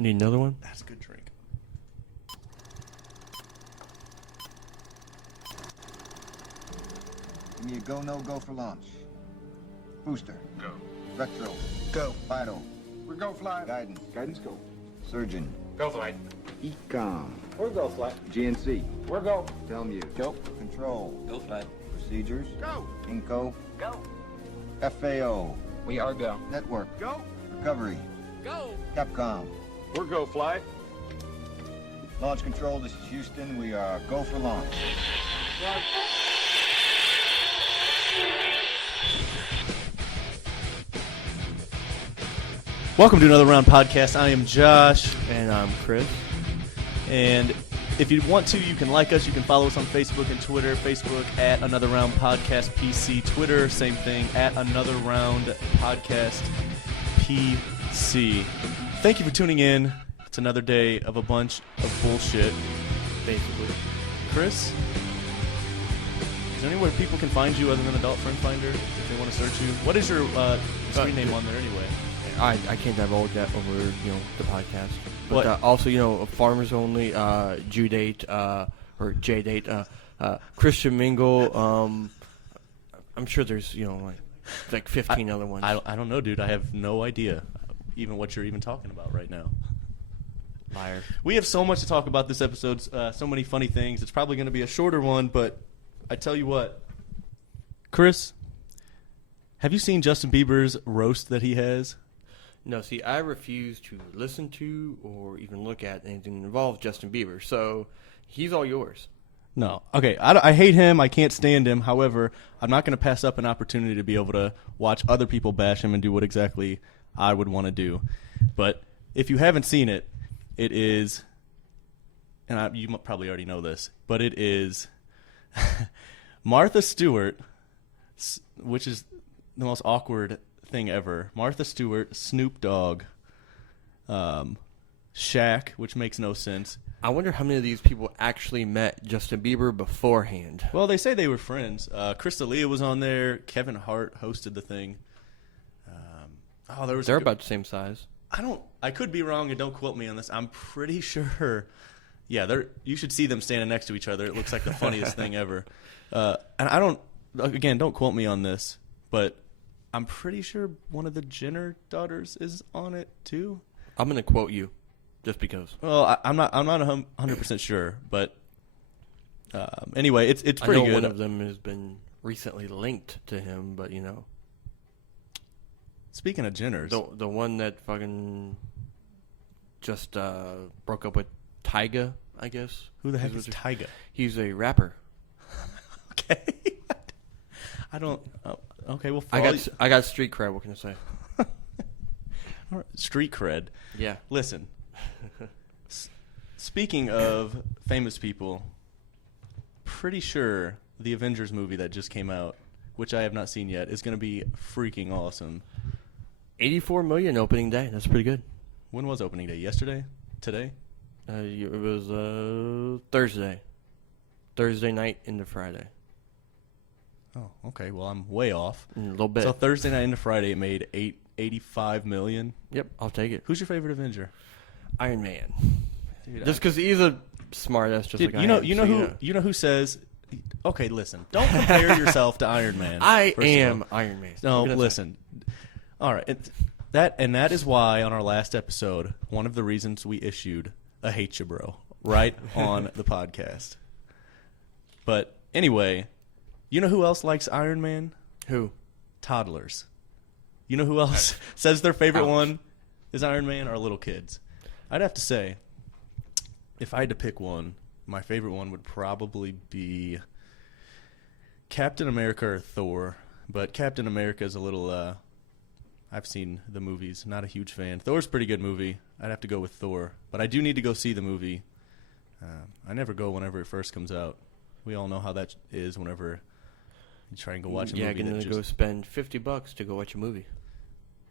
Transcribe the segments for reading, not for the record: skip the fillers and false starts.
Need another one? That's a good drink. Give me a go, no-go for launch. Booster. Go. Retro. Go. Vital. We're go flight. Guidance. Guidance go. Surgeon. Go flight. Ecom. We're go flight. GNC. We're go. Telmute. Go. Control. Go flight. Procedures. Go. Inco. Go. FAO. We are go. Network. Go. Recovery. Go. Capcom. We're go flight. Launch control, this is Houston. We are go for launch. Welcome to another round podcast. I am Josh. And I'm Chris. And if you want to, you can like us. You can follow us on Facebook and Twitter. Facebook at Another Round Podcast PC. Twitter, same thing, at Another Round Podcast PC. Thank you for tuning in. It's another day of a bunch of bullshit, basically. Chris, is there anywhere people can find you other than Adult Friend Finder if they want to search you? What is your screen name on there anyway? I can't divulge that over the podcast. But What? also Farmers Only, Jew Date, or J Date, Christian Mingle. I'm sure there's like 15 other ones. I don't know, dude. I have no idea even what you're even talking about right now. Liar. We have so much to talk about this episode, so many funny things. It's probably going to be a shorter one, but I tell you what. Chris, have you seen Justin Bieber's roast that he has? No, see, I refuse to listen to or even look at anything that involves Justin Bieber, so he's all yours. No. Okay, I hate him. I can't stand him. However, I'm not going to pass up an opportunity to be able to watch other people bash him and do what exactly I would want to do. But if you haven't seen it, it is, and you probably already know this, but it is Martha Stewart, which is the most awkward thing ever. Martha Stewart, Snoop Dogg, Shaq, which makes no sense. I wonder how many of these people actually met Justin Bieber beforehand. Well, they say they were friends. Chris D'Elia was on there. Kevin Hart hosted the thing. They're about the same size. I could be wrong, and don't quote me on this. I'm pretty sure. Yeah, you should see them standing next to each other. It looks like the funniest thing ever. And don't quote me on this, but I'm pretty sure one of the Jenner daughters is on it too. I'm going to quote you, just because. Well, I'm not 100% sure, but anyway, it's pretty I know good. One of them has been recently linked to him, but Speaking of Jenners, the one that fucking just broke up with Tyga, I guess. Who the heck is Tyga? He's a rapper. Okay. I don't. Okay, well, I got street cred. What can I say? All right, street cred. Yeah. Listen. Speaking of famous people, pretty sure the Avengers movie that just came out, which I have not seen yet, is going to be freaking awesome. 84 million opening day. That's pretty good. When was opening day? Yesterday? Today? It was Thursday. Thursday night into Friday. Oh, okay. Well, I'm way off. A little bit. So Thursday night into Friday, it made $85 million. Yep, I'll take it. Who's your favorite Avenger? Iron Man. Dude, just because he's a smartass, just dude, like I am. You know who says? Okay, listen. Don't compare yourself to Iron Man. I am Iron Man. No, listen. All right, that is why on our last episode, one of the reasons we issued a hate you bro right on the podcast. But anyway, you know who else likes Iron Man? Who? Toddlers. You know who else says their favorite one is Iron Man? Are little kids. I'd have to say, if I had to pick one, my favorite one would probably be Captain America or Thor. But Captain America is a little, I've seen the movies. Not a huge fan. Thor's a pretty good movie. I'd have to go with Thor. But I do need to go see the movie. I never go whenever it first comes out. We all know how that is whenever you try and go watch a movie. Yeah, going to go spend $50 to go watch a movie.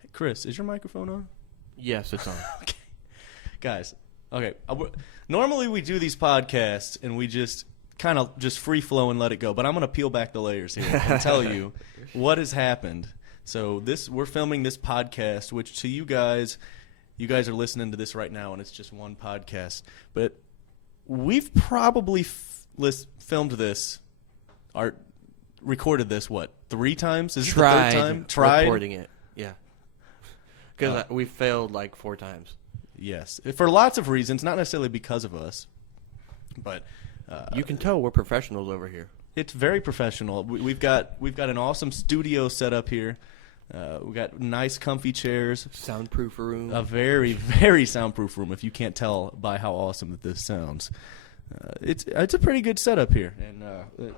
Hey, Chris, is your microphone on? Yes, it's on. Okay. Guys, okay. Normally we do these podcasts and we just kind of just free flow and let it go. But I'm going to peel back the layers here and tell you what has happened. So we're filming this podcast, which to you guys you guys are listening to this right now, and it's just one podcast. But we've probably filmed this, or recorded this, 3 times? Is this the 3rd time? Tried recording it, yeah. Because we failed like 4 times. Yes, for lots of reasons, not necessarily because of us, but you can tell we're professionals over here. it's very professional. We've got an awesome studio set up here. We got nice, comfy chairs, Soundproof room. a very, very soundproof room. If you can't tell by how awesome that this sounds, it's a pretty good setup here. And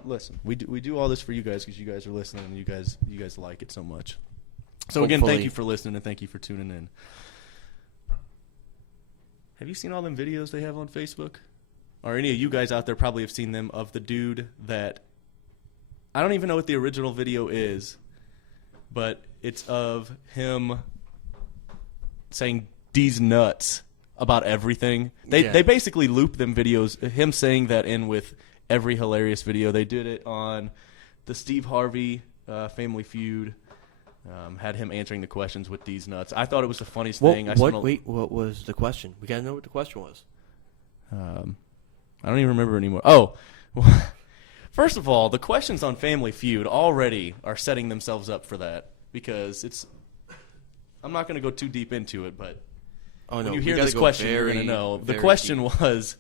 listen, we do all this for you guys because you guys are listening and you guys like it so much. So again, Hopefully. thank you for listening and thank you for tuning in. Have you seen all them videos they have on Facebook? Or any of you guys out there probably have seen them, of the dude that, I don't even know what the original video is, but it's of him saying "D's nuts" about everything. They basically loop them videos, him saying that in with every hilarious video. They did it on the Steve Harvey Family Feud. Had him answering the questions with "D's nuts." I thought it was the funniest thing. Wait, what was the question? We gotta know what the question was. I don't even remember anymore. Oh, first of all, the questions on Family Feud already are setting themselves up for that, because it's. I'm not going to go too deep into it, but when you hear this question, you're going to know. The question was,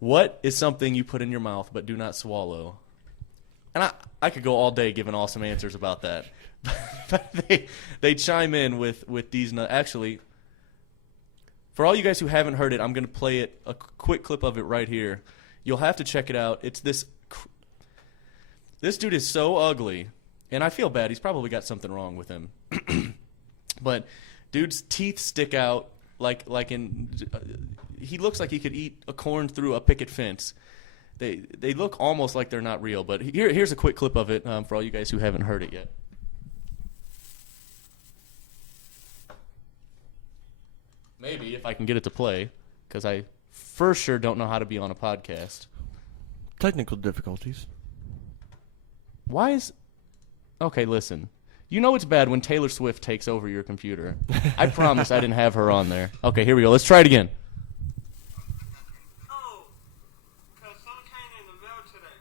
what is something you put in your mouth but do not swallow? And I could go all day giving awesome answers about that. But they chime in with these nuts. Actually, for all you guys who haven't heard it, I'm going to play a quick clip of it right here. You'll have to check it out. It's this dude is so ugly, and I feel bad. He's probably got something wrong with him. But dude's teeth stick out like he looks like he could eat a corn through a picket fence. They look almost like they're not real. But here's a quick clip of it for all you guys who haven't heard it yet. Maybe if I can get it to play, because I for sure don't know how to be on a podcast. Technical difficulties. Why is... Okay, listen. You know it's bad when Taylor Swift takes over your computer. I promise I didn't have her on there. Okay, here we go. Let's try it again. Oh, because some came in the mail today.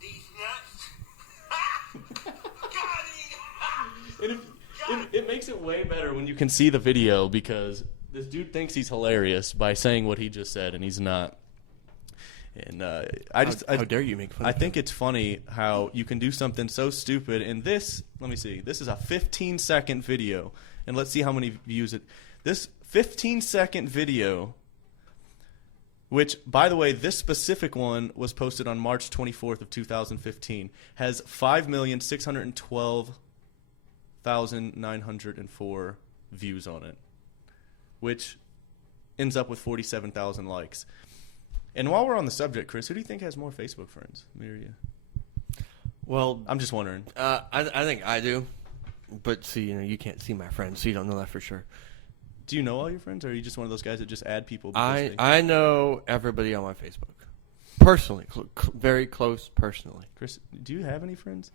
These nuts. And it makes it way better when you can see the video, because this dude thinks he's hilarious by saying what he just said, and he's not. And how dare you make fun of I think it's funny how you can do something so stupid. And this, let me see, this is a 15-second video, and let's see how many views it. This 15-second video, which, by the way, this specific one was posted on March 24th of 2015, has 5,612,904 views on it, which ends up with 47,000 likes. And while we're on the subject, Chris, who do you think has more Facebook friends, me or you? Well, I'm just wondering. I think I do, but see, you can't see my friends, so you don't know that for sure. Do you know all your friends, or are you just one of those guys that just add people? I know everybody on my Facebook, personally, very close personally. Chris, do you have any friends?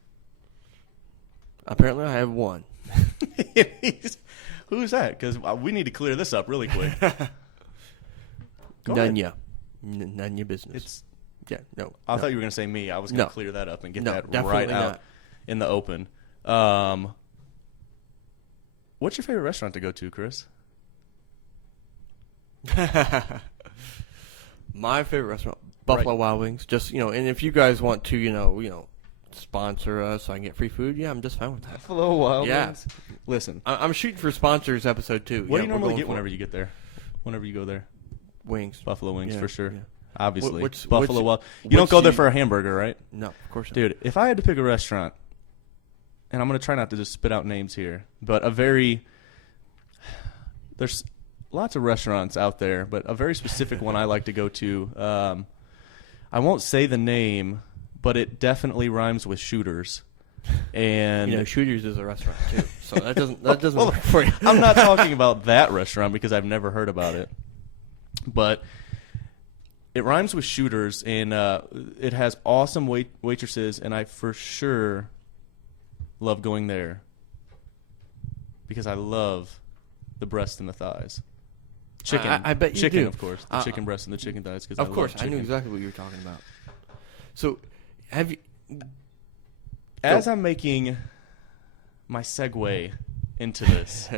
Apparently, I have one. Who's that? Because we need to clear this up really quick. None ya. None your business. I thought you were going to say me. I was going to clear that up and get that right out in the open. What's your favorite restaurant to go to, Chris? My favorite restaurant, Buffalo Wild Wings. Just and if you guys want to, sponsor us so I can get free food, I'm just fine with that. Buffalo Wild Wings. Listen, I'm shooting for sponsors episode 2. What do you normally get whenever you get there? Whenever you go there? Wings. Buffalo wings, for sure. Yeah. Obviously. Buffalo Wild. You don't go there for a hamburger, right? No, of course not. Dude, if I had to pick a restaurant, and I'm going to try not to just spit out names here, but there's lots of restaurants out there, but a very specific one I like to go to. I won't say the name, but it definitely rhymes with Shooters. And Shooters is a restaurant too, so that doesn't work for you. I'm not talking about that restaurant because I've never heard about it, but it rhymes with Shooters, and it has awesome waitresses, and I for sure love going there because I love the breast and the thighs. Chicken. I bet you chicken, do. of course. The chicken breast and the chicken thighs. Cause Of I course, love I knew chicken. exactly what you were talking about. So, have you? As I'm making my segue into this,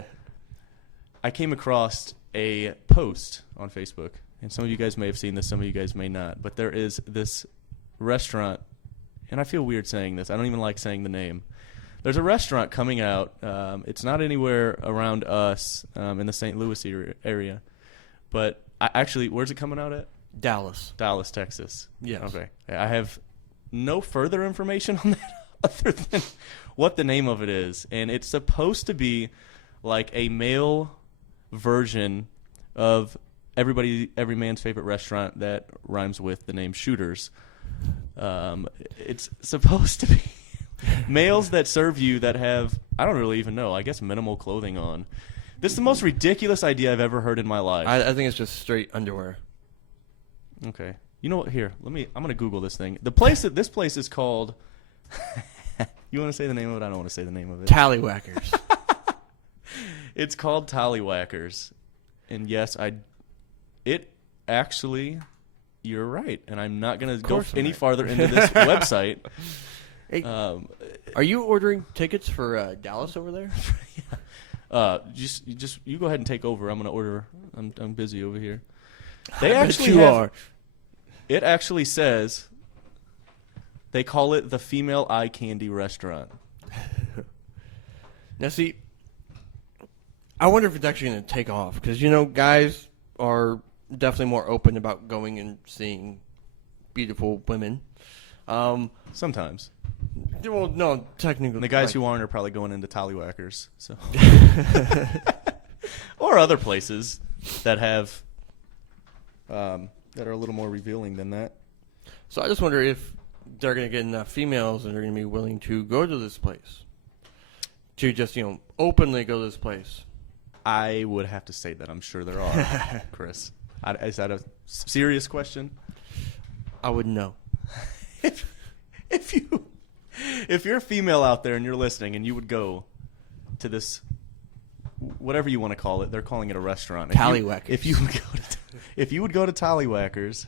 I came across a post on Facebook, and some of you guys may have seen this, some of you guys may not, but there is this restaurant, and I feel weird saying this. I don't even like saying the name. There's a restaurant coming out. It's not anywhere around us in the St. Louis area, but actually, where's it coming out at? Dallas. Dallas, Texas. Yes. Okay. I have no further information on that other than what the name of it is. And it's supposed to be like a male version of every man's favorite restaurant that rhymes with the name Shooters. It's supposed to be males that serve you that have, I don't really even know, I guess minimal clothing on. This is the most ridiculous idea I've ever heard in my life. I think it's just straight underwear. Okay. You know what? Here, I'm going to Google this thing. This place is called, you want to say the name of it? I don't want to say the name of it. Tallywackers. It's called Tallywackers. And yes, it actually, you're right. And I'm not going to go any farther into this website. Hey, are you ordering tickets for Dallas over there? You go ahead and take over. I'm going to order. I'm busy over here. I bet you are. It actually says they call it the female eye candy restaurant. Now, see, I wonder if it's actually going to take off because, guys are definitely more open about going and seeing beautiful women. Sometimes. Well, no, technically. And the guys who aren't are probably going into Tallywackers. So. Or other places that have that are a little more revealing than that. So I just wonder if they're going to get enough females that are going to be willing to go to this place. To just, openly go to this place. I would have to say that I'm sure there are, Chris. Is that a serious question? I wouldn't know. If you're a female out there and you're listening and you would go to this, whatever you want to call it, they're calling it a restaurant. Tallywackers. If you would go to Tallywackers,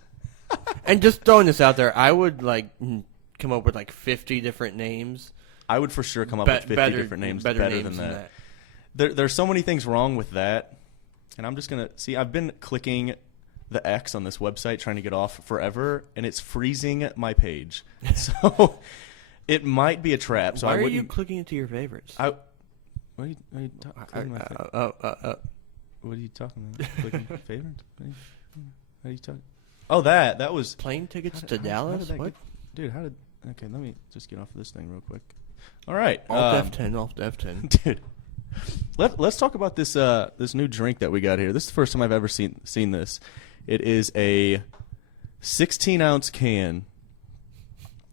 and just throwing this out there, I would come up with 50 different names. I would for sure come up with 50 different names better than that. There's so many things wrong with that, and I'm just gonna see. I've been clicking the X on this website trying to get off forever, and it's freezing my page. So it might be a trap. So Why are you clicking into your favorites? What are you talking about? What are you talking about? Clicking favorites? How are you talking? Oh, that was plane tickets to Dallas. What? Okay, let me just get off of this thing real quick. All right, Alt F10. Dude. Let's talk about this this new drink that we got here. This is the first time I've ever seen this. It is a 16-ounce can.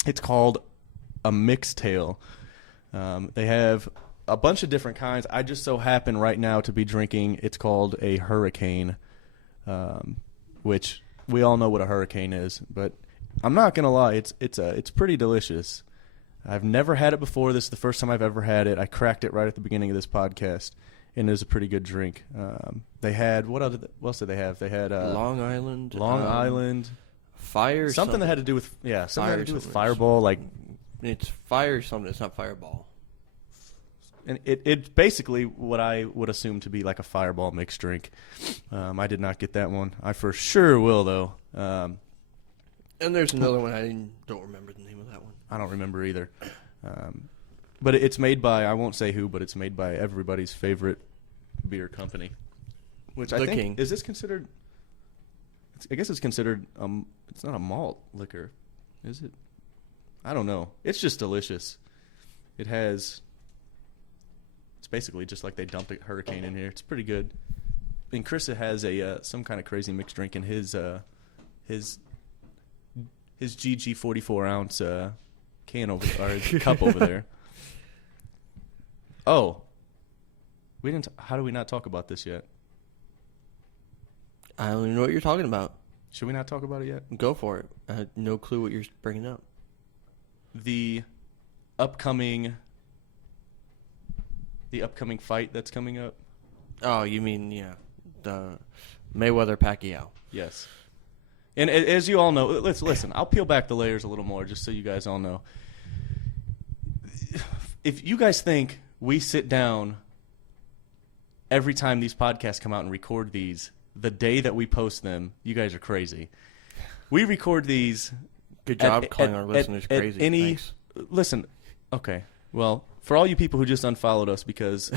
It's called a mixtail. They have a bunch of different kinds. I just so happen right now to be drinking. It's called a hurricane, which we all know what a hurricane is. But I'm not gonna lie, it's pretty delicious. I've never had it before. This is the first time I've ever had it. I cracked it right at the beginning of this podcast, and it was a pretty good drink. They had what else did they have? They had Long Island. Fire. Something that had to do with Fireball. It's fire something. It's not Fireball. And it's basically what I would assume to be like a Fireball mixed drink. I did not get that one. I for sure will though. And there's another one. I don't remember the name of that one. I don't remember either. But it's made by, I won't say who, but it's made by everybody's favorite beer company. Which I think, King. Is this considered, I guess it's considered, it's not a malt liquor, is it? I don't know. It's just delicious. It's basically just like they dumped a hurricane in here. It's pretty good. And Chris has some kind of crazy mixed drink in his GG 44-ounce can over or cup over there. Oh, we didn't. How do we not talk about this yet? I don't even know what you're talking about. Should we not talk about it yet? Go for it. I had no clue what you're bringing up. The upcoming fight that's coming up Oh, you mean the Mayweather Pacquiao? Yes. And as you all know, listen. I'll peel back the layers a little more, just so you guys all know. If you guys think we sit down every time these podcasts come out and record these the day that we post them, you guys are crazy. We record these. Good job calling our listeners crazy. Thanks. Listen, okay. Well, for all you people who just unfollowed us because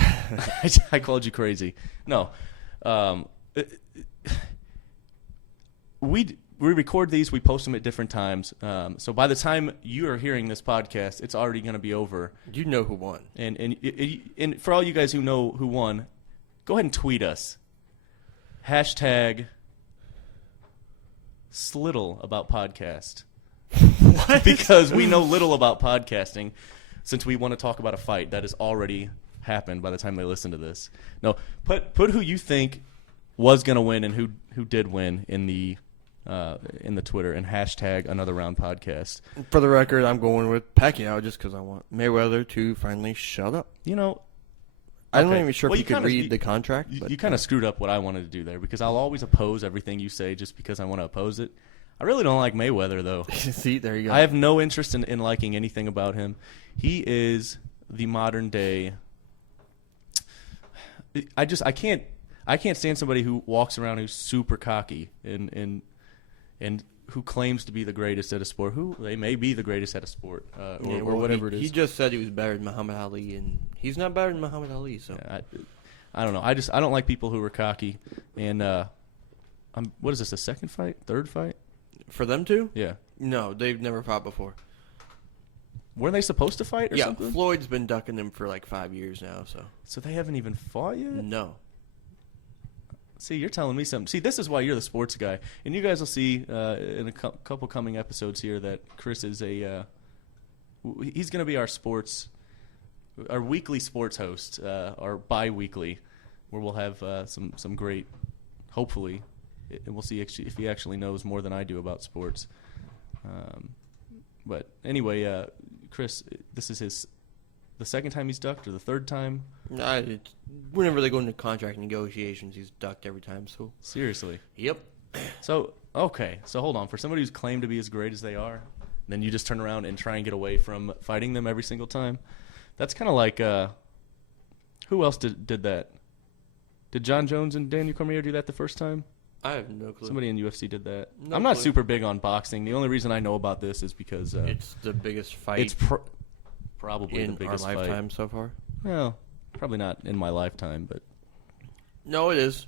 I called you crazy. No. We record these, we post them at different times. So by the time you are hearing this podcast, it's already going to be over. You know who won. And for all you guys who know who won, go ahead and tweet us. Hashtag Slittle about podcast. What? Because we know little about podcasting since we want to talk about a fight that has already happened by the time they listen to this. No, put who you think was going to win and who did win in the Twitter and hashtag Another Round Podcast. For the record, I'm going with Pacquiao just because I want Mayweather to finally shut up. You know, I'm not even sure if you could kinda, read the contract. You kind of screwed up what I wanted to do there because I'll always oppose everything you say just because I want to oppose it. I really don't like Mayweather, though. See, there you go. I have no interest in liking anything about him. He is the modern day. I can't stand somebody who walks around who's super cocky and who claims to be the greatest at a sport. Who they may be the greatest at a sport or whatever it is. He just said he was better than Muhammad Ali, and he's not better than Muhammad Ali. So I don't know. I don't like people who are cocky. And what is this? A second fight? Third fight? For them two? Yeah. No, they've never fought before. Weren't they supposed to fight or something? Floyd's been ducking them for like 5 years now. So they haven't even fought yet? No. See, you're telling me something. See, this is why you're the sports guy. And you guys will see in a couple coming episodes here that Chris is he's going to be our weekly sports host, our bi-weekly, where we'll have some great, hopefully, and we'll see if he actually knows more than I do about sports. But anyway, Chris, this is the second time he's ducked or the third time? Whenever they go into contract negotiations, he's ducked every time. So seriously? Yep. So, okay. So hold on. For somebody who's claimed to be as great as they are, then you just turn around and try and get away from fighting them every single time? That's kind of like who else did that? Did John Jones and Daniel Cormier do that the first time? I have no clue. Somebody in UFC did that. No I'm not clue. super big on boxing. The only reason I know about this is because it's the biggest fight it's probably in the biggest our lifetime fight. so far. Well, probably not in my lifetime, but No, it is.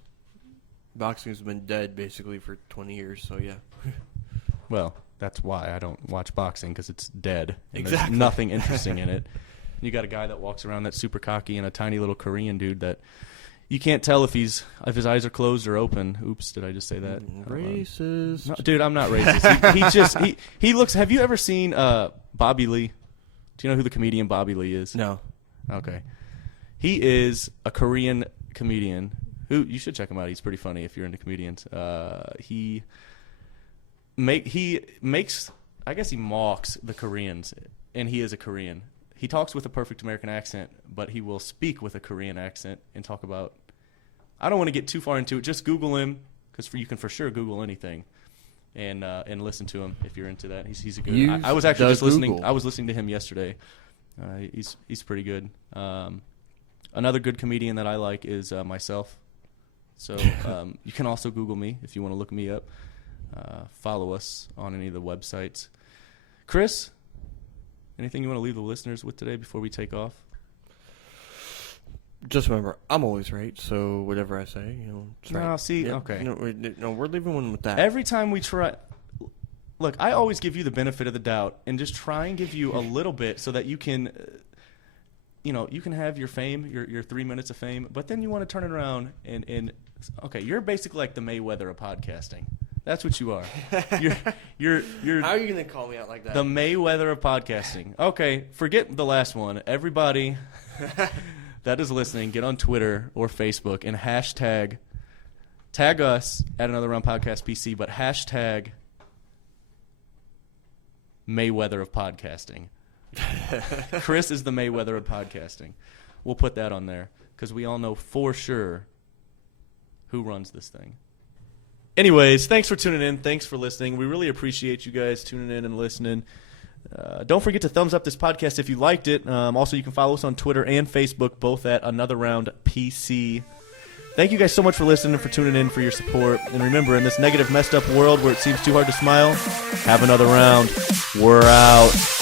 Boxing's been dead basically for 20 years, so yeah. well, that's why I don't watch boxing because it's dead. And Exactly. There's nothing interesting in it. You got a guy that walks around that's super cocky and a tiny little Korean dude that you can't tell if his eyes are closed or open. Oops, did I just say that? Racist. No, dude, I'm not racist. He looks. Have you ever seen Bobby Lee? Do you know who the comedian Bobby Lee is? No. Okay. He is a Korean comedian who you should check him out. He's pretty funny if you're into comedians. He makes I guess he mocks the Koreans, and he is a Korean. He talks with a perfect American accent, but he will speak with a Korean accent and talk about. I don't want to get too far into it. Just Google him because you can for sure Google anything, and listen to him if you're into that. He's a good. I was actually just listening. Google. I was listening to him yesterday. He's pretty good. Another good comedian that I like is myself. So you can also Google me if you want to look me up. Follow us on any of the websites. Chris, anything you want to leave the listeners with today before we take off? Just remember, I'm always right, so whatever I say, it's right. No, see, Yep. okay. No, we're leaving one with that. Every time we try... Look, I always give you the benefit of the doubt and just try and give you a little bit so that you can... you can have your fame, your 3 minutes of fame, but then you want to turn it around and okay, you're basically like the Mayweather of podcasting. That's what you are. You're How are you going to call me out like that? the Mayweather of podcasting. Okay, forget the last one. Everybody that is listening, get on Twitter or Facebook and tag us at Another Round Podcast PC, but hashtag Mayweather of podcasting. Chris is the Mayweather of podcasting. We'll put that on there because we all know for sure who runs this thing. Anyways, thanks for tuning in. Thanks for listening. We really appreciate you guys tuning in and listening. Don't forget to thumbs up this podcast if you liked it. Also, you can follow us on Twitter and Facebook, both at Another Round PC. Thank you guys so much for listening and for tuning in, for your support. And remember, in this negative, messed up world where it seems too hard to smile, have another round. We're out.